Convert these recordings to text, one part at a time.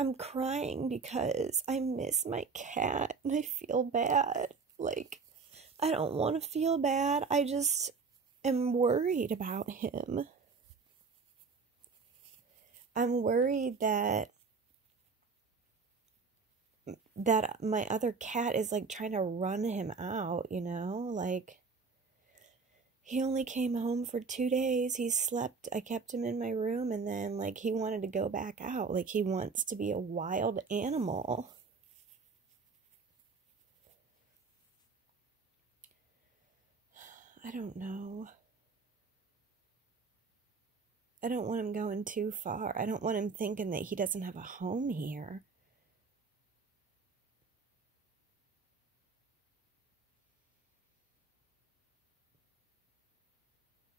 I'm crying because I miss my cat and I feel bad. Like, I don't want to feel bad. I just am worried about him. I'm worried that my other cat is like trying to run him out, you know? Like, he only came home for 2 days. He slept. I kept him in my room, and then like he wanted to go back out. Like, he wants to be a wild animal. I don't know. I don't want him going too far. I don't want him thinking that he doesn't have a home here.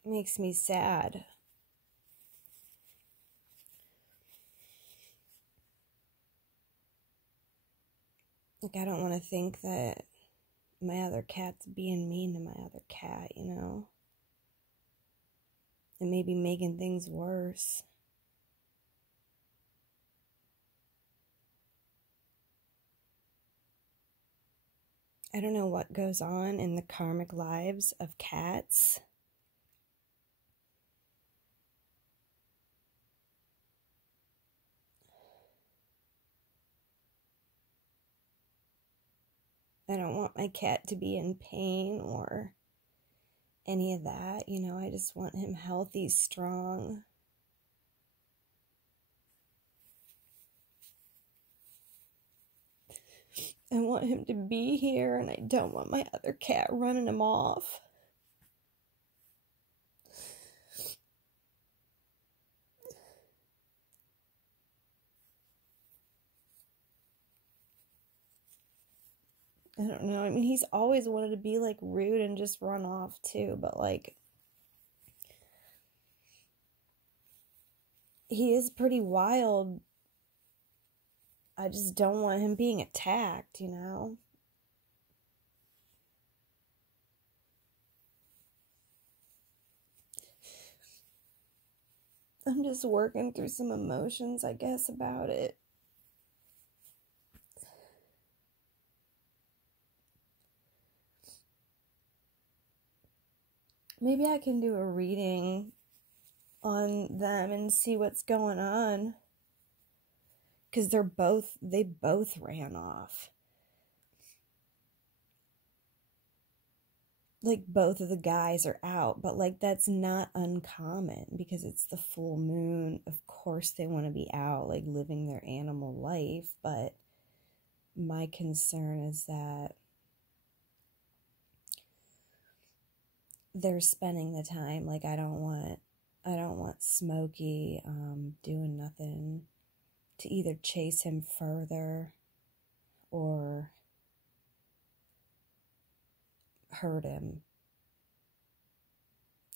It makes me sad. Like, I don't want to think that my other cat's being mean to my other cat, you know? And maybe making things worse. I don't know what goes on in the karmic lives of cats. I don't want my cat to be in pain or any of that, you know? I just want him healthy, strong. I want him to be here, and I don't want my other cat running him off. I don't know. I mean, he's always wanted to be like rude and just run off too, but like, he is pretty wild. I just don't want him being attacked, you know? I'm just working through some emotions, I guess, about it. Maybe I can do a reading on them and see what's going on. Because they both ran off. Like, both of the guys are out, but like, that's not uncommon because it's the full moon. Of course they want to be out, like living their animal life, but my concern is that they're spending the time. Like, I don't want Smokey doing nothing to either chase him further or hurt him.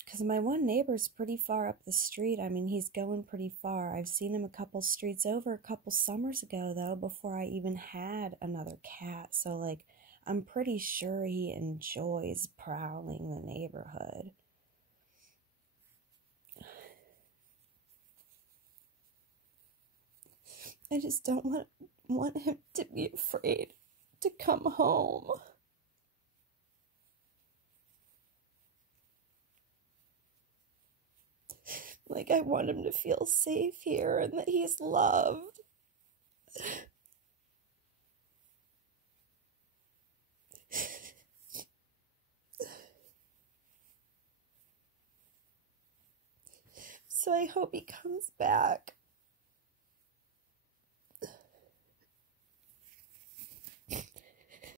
Because my one neighbor's pretty far up the street. I mean, he's going pretty far. I've seen him a couple streets over a couple summers ago, though, before I even had another cat. So, like, I'm pretty sure he enjoys prowling the neighborhood. I just don't want him to be afraid to come home. Like, I want him to feel safe here and that he's loved. So I hope he comes back.